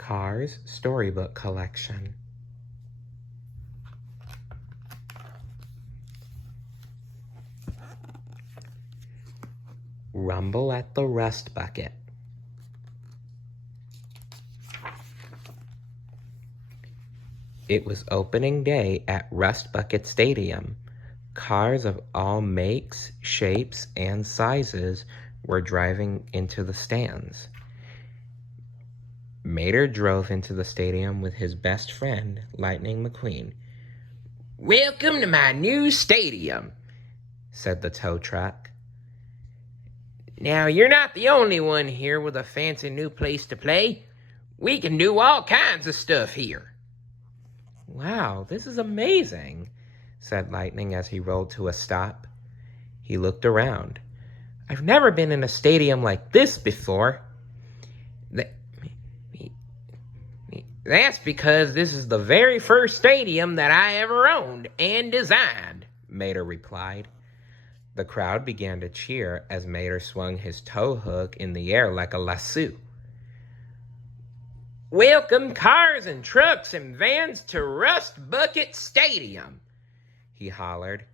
Cars Storybook Collection. Rumble at the Rust Bucket. It was opening day at Rust Bucket Stadium. Cars of all makes, shapes, and sizes were driving into the stands. Mater drove into the stadium with his best friend, Lightning McQueen. "Welcome to my new stadium," said the tow truck. "Now, you're not the only one here with a fancy new place to play. We can do all kinds of stuff here." "Wow, this is amazing," said Lightning as he rolled to a stop. He looked around. "I've never been in a stadium like this before." "That's because this is the very first stadium that I ever owned and designed," Mater replied. The crowd began to cheer as Mater swung his tow hook in the air like a lasso. "Welcome, cars and trucks and vans, to Rust Bucket Stadium," he hollered,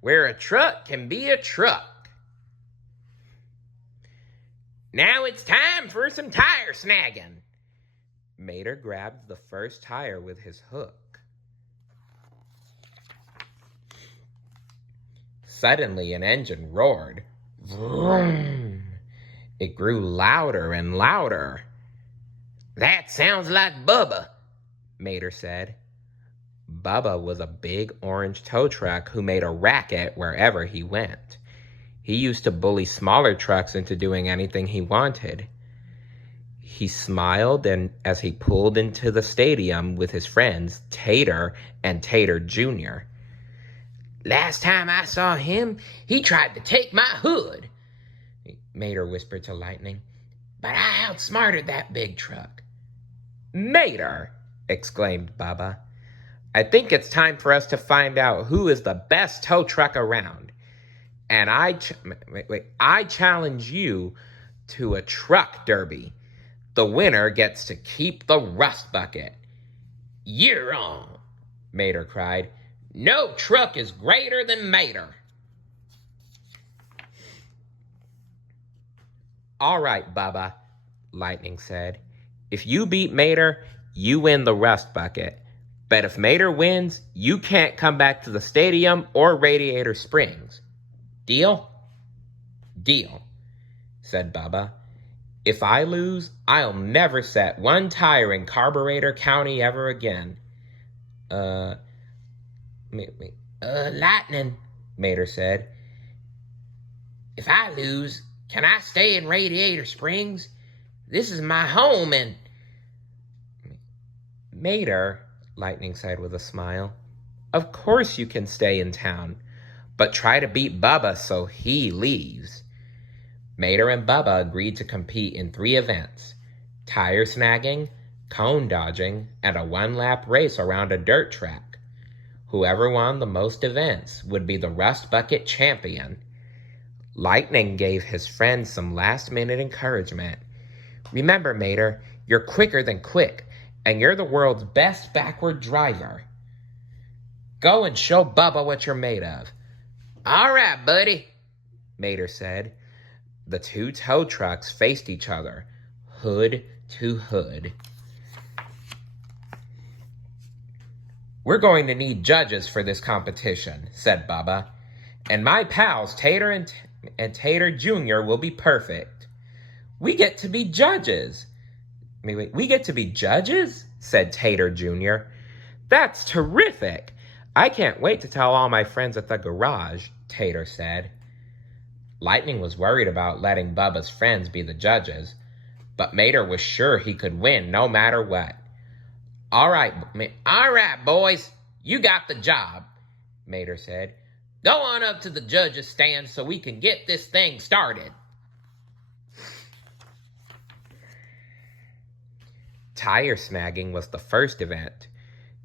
"where a truck can be a truck. Now it's time for some tire snagging." Mater grabbed the first tire with his hook. Suddenly, an engine roared. Vroom! It grew louder and louder. "That sounds like Bubba," Mater said. Bubba was a big orange tow truck who made a racket wherever he went. He used to bully smaller trucks into doing anything he wanted. He smiled as he pulled into the stadium with his friends, Tater and Tater Jr. "Last time I saw him, he tried to take my hood," Mater whispered to Lightning. "But I outsmarted that big truck." "Mater!" exclaimed Bubba. "I think it's time for us to find out who is the best tow truck around. And I challenge you to a truck derby. The winner gets to keep the Rust Bucket." "You're wrong," Mater cried. "No truck is greater than Mater." "All right, Bubba," Lightning said. "If you beat Mater, you win the Rust Bucket. But if Mater wins, you can't come back to the stadium or Radiator Springs. Deal?" "Deal," said Bubba. "If I lose, I'll never set one tire in Carburetor County ever again." Lightning," Mater said. "If I lose, can I stay in Radiator Springs? This is my home and—" "Mater," Lightning said with a smile, "of course you can stay in town, but try to beat Bubba so he leaves." Mater and Bubba agreed to compete in 3 events: tire snagging, cone dodging, and a 1-lap race around a dirt track. Whoever won the most events would be the Rust Bucket champion. Lightning gave his friends some last-minute encouragement. "Remember, Mater, you're quicker than quick, and you're the world's best backward driver. Go and show Bubba what you're made of." "All right, buddy," Mater said. The 2 tow trucks faced each other, hood to hood. "We're going to need judges for this competition," said Bubba. "And my pals Tater and Tater Jr. will be perfect." "We get to be judges." "We get to be judges?" said Tater Jr. "That's terrific. I can't wait to tell all my friends at the garage," Tater said. Lightning was worried about letting Bubba's friends be the judges, but Mater was sure he could win no matter what. All right, boys, you got the job," Mater said. "Go on up to the judges' stand so we can get this thing started." Tire snagging was the first event.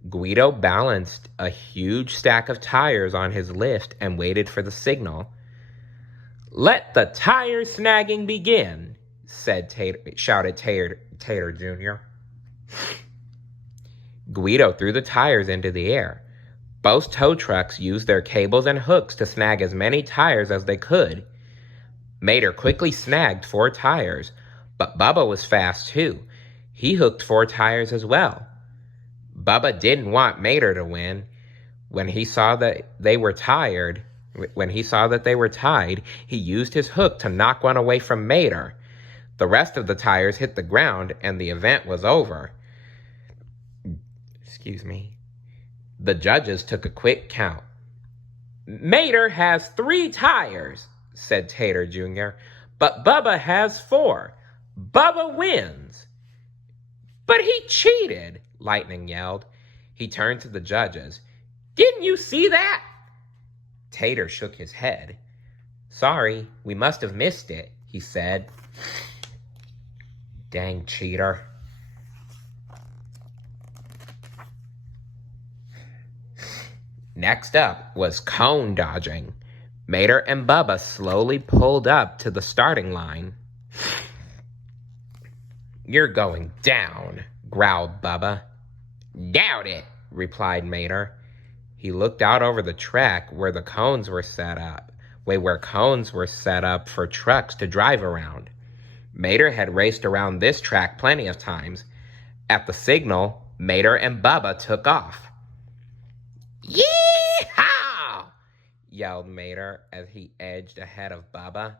Guido balanced a huge stack of tires on his lift and waited for the signal. "Let the tire snagging begin," shouted Tater Jr. Guido threw the tires into the air. Both tow trucks used their cables and hooks to snag as many tires as they could. Mater quickly snagged 4 tires, but Bubba was fast too. He hooked 4 tires as well. Bubba didn't want Mater to win. When he saw that they were tied, he used his hook to knock one away from Mater. The rest of the tires hit the ground and the event was over. The judges took a quick count. Mater has 3 tires, said Tater Jr., but Bubba has 4. Bubba wins. But he cheated, Lightning yelled. He turned to the judges. Didn't you see that? Tater shook his head. Sorry, we must have missed it, he said. Dang cheater. Next up was cone dodging. Mater and Bubba slowly pulled up to the starting line. You're going down, growled Bubba. Doubt it, replied Mater. He looked out over the track where cones were set up for trucks to drive around. Mater had raced around this track plenty of times. At the signal, Mater and Bubba took off. Yee-haw! Yelled Mater as he edged ahead of Bubba.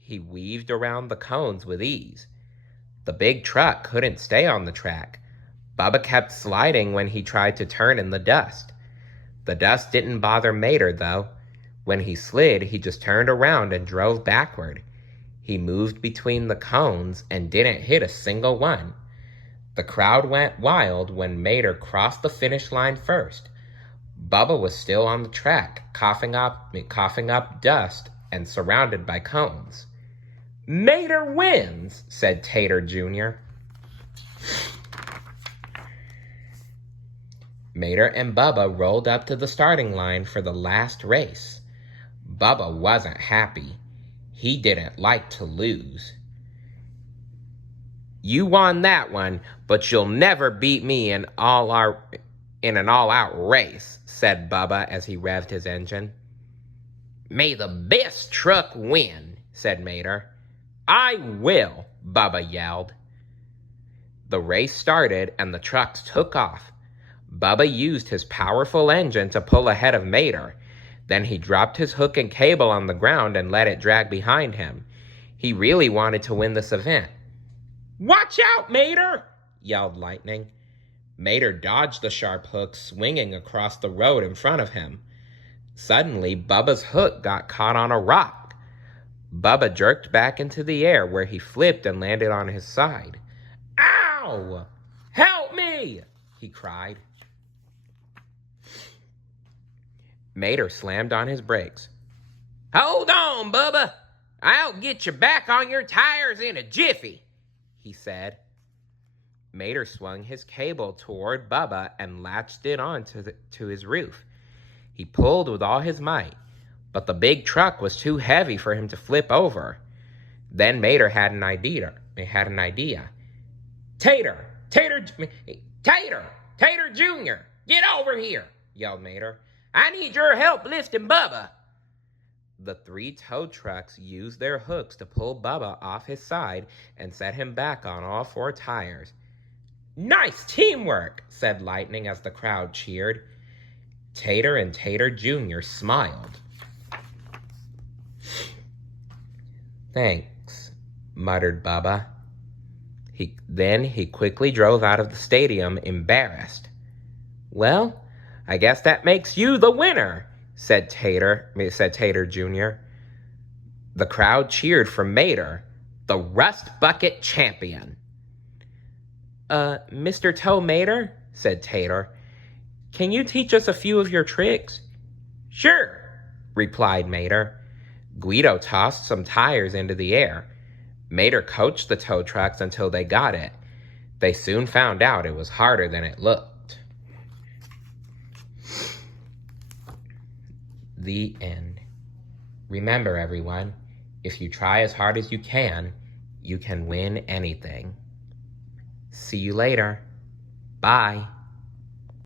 He weaved around the cones with ease. The big truck couldn't stay on the track. Bubba kept sliding when he tried to turn in the dust. The dust didn't bother Mater, though. When he slid, he just turned around and drove backward. He moved between the cones and didn't hit a single one. The crowd went wild when Mater crossed the finish line first. Bubba was still on the track, coughing up dust and surrounded by cones. Mater wins, said Tater Jr. Mater and Bubba rolled up to the starting line for the last race. Bubba wasn't happy. He didn't like to lose. You won that one, but you'll never beat me in an all-out race, said Bubba as he revved his engine. May the best truck win, said Mater. I will, Bubba yelled. The race started and the trucks took off. Bubba used his powerful engine to pull ahead of Mater. Then he dropped his hook and cable on the ground and let it drag behind him. He really wanted to win this event. Watch out, Mater! Yelled Lightning. Mater dodged the sharp hook swinging across the road in front of him. Suddenly, Bubba's hook got caught on a rock. Bubba jerked back into the air where he flipped and landed on his side. Ow! Help me! He cried. Mater slammed on his brakes. Hold on, Bubba! I'll get you back on your tires in a jiffy, he said. Mater swung his cable toward Bubba and latched it on to his roof. He pulled with all his might, but the big truck was too heavy for him to flip over. Then Mater had an idea. Tater Jr., get over here, yelled Mater. I need your help lifting Bubba. The 3 tow trucks used their hooks to pull Bubba off his side and set him back on all 4 tires. Nice teamwork, said Lightning as the crowd cheered. Tater and Tater Jr. smiled. Thanks, muttered Bubba. Then he quickly drove out of the stadium embarrassed. Well, I guess that makes you the winner, said Tater Jr. The crowd cheered for Mater, the Rust Bucket champion. Mr. Tow Mater, said Tater, can you teach us a few of your tricks? Sure, replied Mater. Guido tossed some tires into the air. Mater coached the tow trucks until they got it. They soon found out it was harder than it looked. The end. Remember, everyone, if you try as hard as you can win anything. See you later. Bye.